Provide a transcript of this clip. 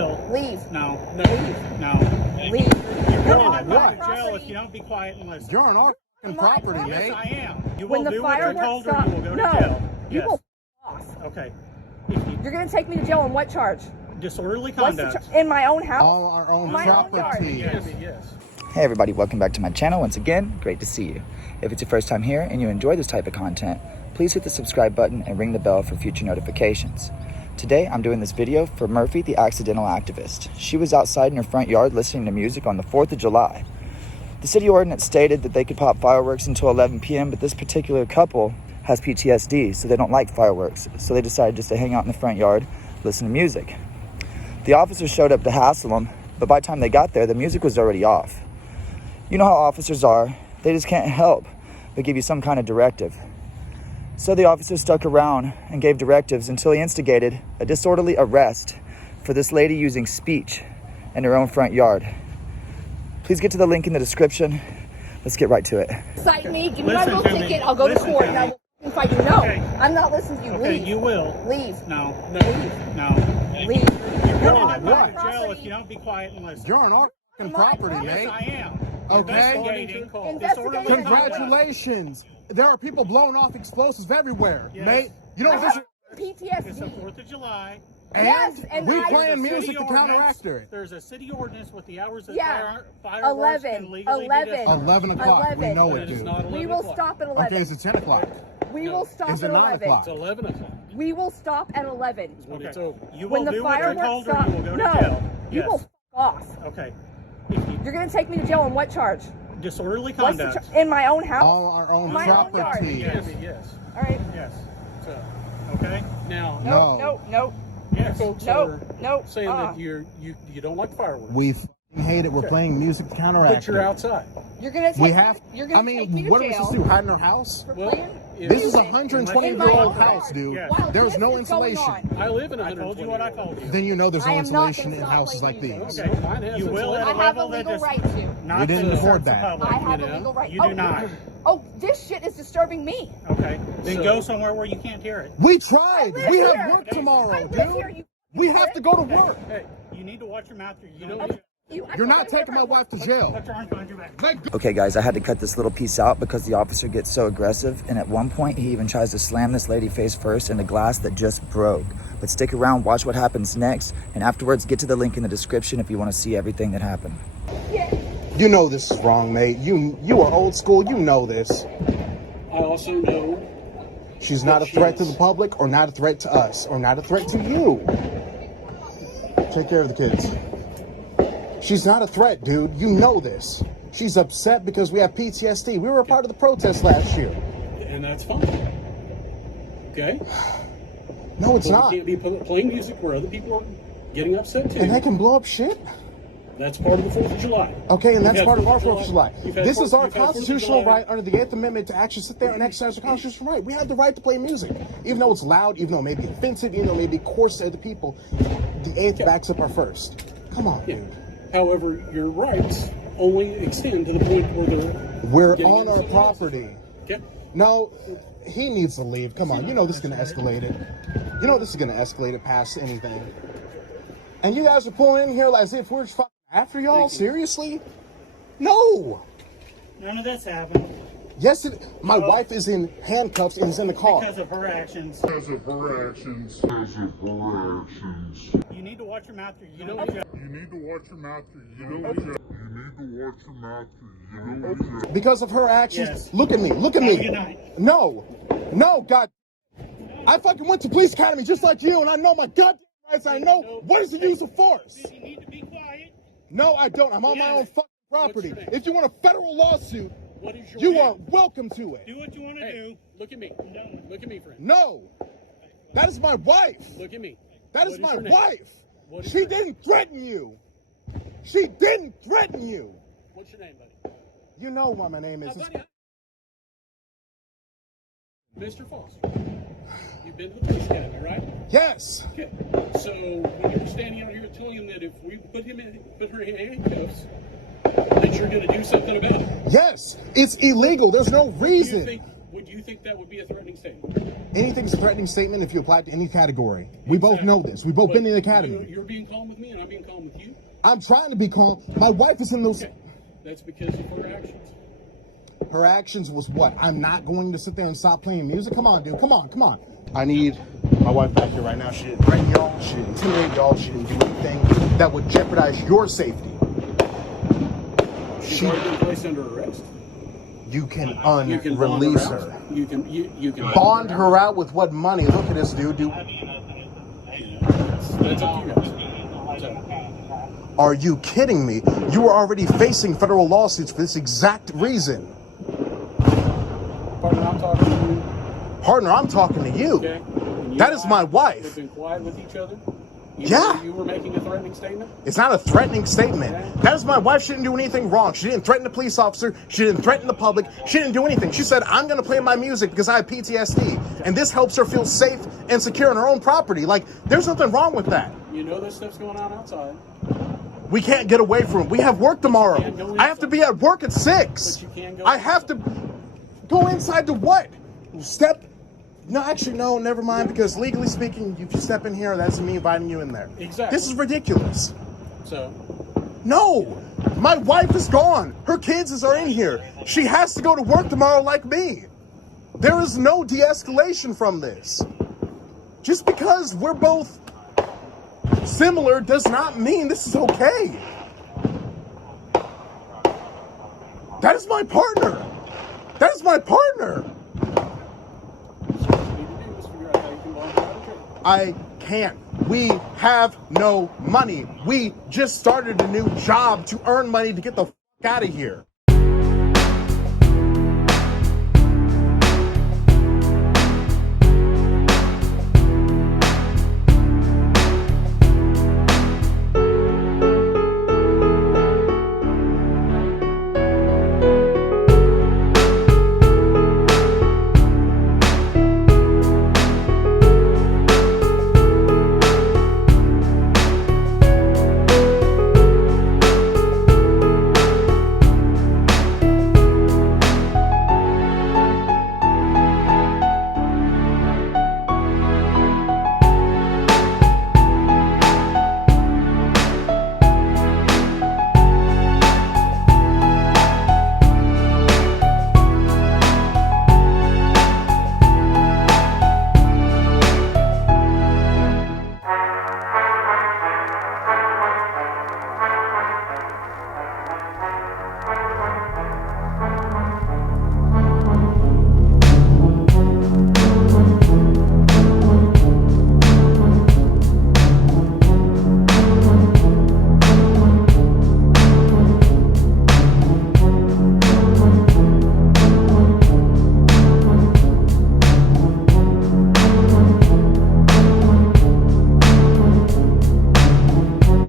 Leave. No. Leave. No. Leave. You're on going my to go to jail property. if you don't be quiet and listen. You're on our property, Yes, mate. I am. You When will the do what you're fireworks told, stop, or you will go to no, jail. you Yes. will off. Okay. You're gonna take me to jail on what charge? Disorderly What's the conduct. in my own house? All our own My own property. yard. Yes. Hey everybody, welcome back to my channel once again. Great to see you. If it's your first time here and you enjoy this type of content, please hit the subscribe button and ring the bell for future notifications. Today I'm doing this video for Murphy, the accidental activist. She was outside in her front yard listening to music on the 4th of July. The city ordinance stated that they could pop fireworks until 11 p.m., but this particular couple has PTSD, so they don't like fireworks. So they decided just to hang out in the front yard, listen to music. The officers showed up to hassle them, but by the time they got there, the music was already off. You know how officers are. They just can't help but give you some kind of directive. So the officer stuck around and gave directives until he instigated a disorderly arrest for this lady using speech in her own front yard. Please get to the link in the description. Let's get right to it. Cite me, give me my Listen little to me. ticket, I'll go to Listen court to and I me. will fight you. No, Okay. I'm not listening to you. Okay, Leave. you will. Leave. No. Leave. Leave. You're You're going on to my go to jail property. if you don't be quiet and listen. You're on our My property, property. mate. Yes, I am. Okay. Investigating. Investigating. Disorderly conduct. Congratulations. There are people blowing off explosives everywhere, Yes. mate. You I know this have It's the PTSD. 4th of July. Yes, and we I- playing There's a music city to counteract ordinance. it. There's a city ordinance with the hours that Yeah. fireworks can legally be 11. discharged. 11 o'clock. We know But it, it is dude. not 11 We will o'clock. stop at Okay, 11. is it 10 o'clock? We will stop Is at it 9 11. o'clock? It's 11 o'clock. We will stop at 11. When Okay. it's over. You When will the do what you're fireworks told, or stop, you will go to no, jail. you Yes. will f off. Okay. You're gonna take me to jail on what charge? Disorderly What's the conduct. in my own house? All our own My own property. yard. Yes. All right. Yes. So Okay. now, No. No. Yes. folks No. are No. saying that you don't like fireworks, We f***ing hate it. We're playing music to counteract but you're it. outside. You're gonna take. We have. You're gonna I take me mean, to what are we jail supposed to do? Hide in our house? for Well, playing. This is a music 120-year-old in my house, dude. Yeah. While There's this no is going insulation. on. I live in a I told you what I told you. Then you know there's no I am not insulation in gonna stop houses like playing these. music. Okay. Mine has You will insulation. at I a have a level that legal just right to. not We didn't to disturb record the that. public. I have You a know? legal right. You do not. Oh, this shit is disturbing me. Okay. Then So- go somewhere where you can't hear it. We tried. I live We have here. work tomorrow, I live here. dude. You. We have to go to work. Hey, you need to watch your mouth. Or you don't don't. need- You're not taking my wife to jail. Put your arms behind your back. Let go. Okay guys, I had to cut this little piece out because the officer gets so aggressive, and at one point he even tries to slam this lady face first into glass that just broke. But stick around, watch what happens next, and afterwards get to the link in the description if you want to see everything that happened. You know this is wrong, mate. You are old school. You know this. I also know She's not a threat to the public, or not a threat to us, or not a threat to you. Take care of the kids. She's not a threat, dude. You know this. She's upset because we have PTSD. We were a part of the protest last year. and that's fine. Okay? No, it's But not. we can't be playing music where other people are getting upset too. And they can blow up shit. That's part of the 4th of July. Okay, and You've that's had part of our 4th 4th of July. You've had This fourth- is our you've had 4th of constitutional July. right under the 8th Amendment to actually sit there and exercise our constitutional right. We have the right to play music. Even though it's loud, even though it may be offensive, even though it may be coarse to other people, the 8th backs up our 1st. Come on, Yeah. dude. However, your rights only extend to the point where they're We're getting on into our someone else's. property. Okay? No, he needs to leave. Come on, you know this is going to escalate it. You know this is going to escalate it past anything. And you guys are pulling in here as if we're fucking after y'all? Seriously? No. None of this happened Yes, my wife is in handcuffs and is in the car. because of her actions. Because of her actions. You need to watch your mouth. Or you don't don't. need You need to watch your mouth. You don't. You need to watch your mouth. You don't. Because of her actions. Yes. Look at me. Look at me. Good night. No. No, God. I fucking went to police academy just like you, and I know my goddamn rights. I know what is the use of force. You need to be quiet. No, I don't. I'm on my own fucking property. your name? If you want a federal lawsuit, What is your you name? are welcome to it. Do what you want to Hey, do. look at me. Look at me, friend. No. That is my wife. Look at me. That What is my your name? wife. What is She your name? didn't threaten you. She didn't threaten you. What's your name, buddy? You know what my name is. Buddy, Mr. Foster. You've been to the police academy, right? Yes. Okay. So when you were standing out here telling him that if we put her in handcuffs, that you're going to do something about it. Yes. It's illegal. There's no reason. Would you think that would be a threatening statement? Anything's a threatening statement if you apply it to any category. We both know this. We've both been in the academy. You're being calm with me, and I'm being calm with you. I'm trying to be calm. My wife is in those. Okay. That's because of her actions. Her actions was what? I'm not going to sit there and stop playing music? Come on, dude. Come on, come on. I need my wife back here right now. She didn't threaten y'all. She didn't intimidate y'all. She didn't do anything that would jeopardize your safety. She's already been placed under arrest. You can You can unrelease bond her. out. You can Bond her out with what money? Look at this dude. That's up to you guys. So, Are you kidding me? You are already facing federal lawsuits for this exact reason. partner, I'm talking to you. Partner, I'm talking to you. Okay. And you That and is I my have wife. been quiet with each other. Yeah. You were making a threatening statement. It's not a threatening statement. Okay. That is my wife. She didn't do anything wrong. She didn't threaten the police officer. She didn't threaten the public. She didn't do anything. She said, I'm going to play my music because I have PTSD. And this helps her feel safe and secure in her own property. Like, there's nothing wrong with that. You know this stuff's going on outside. We can't get away from it. We have work tomorrow. can't go I have to be at work at 6. But you can go I have to go inside to what? No, actually, no, never mind, because legally speaking, if you step in here, that's me inviting you in there. Exactly. This is ridiculous. So, No, my wife is gone. Her kids are in here. She has to go to work tomorrow like me. There is no de-escalation from this. Just because we're both similar does not mean this is okay. That is my partner. That is my partner. what you need to do is figure out how you can bond out of trouble. I can't. We have no money. We just started a new job to earn money to get the fuck out of here.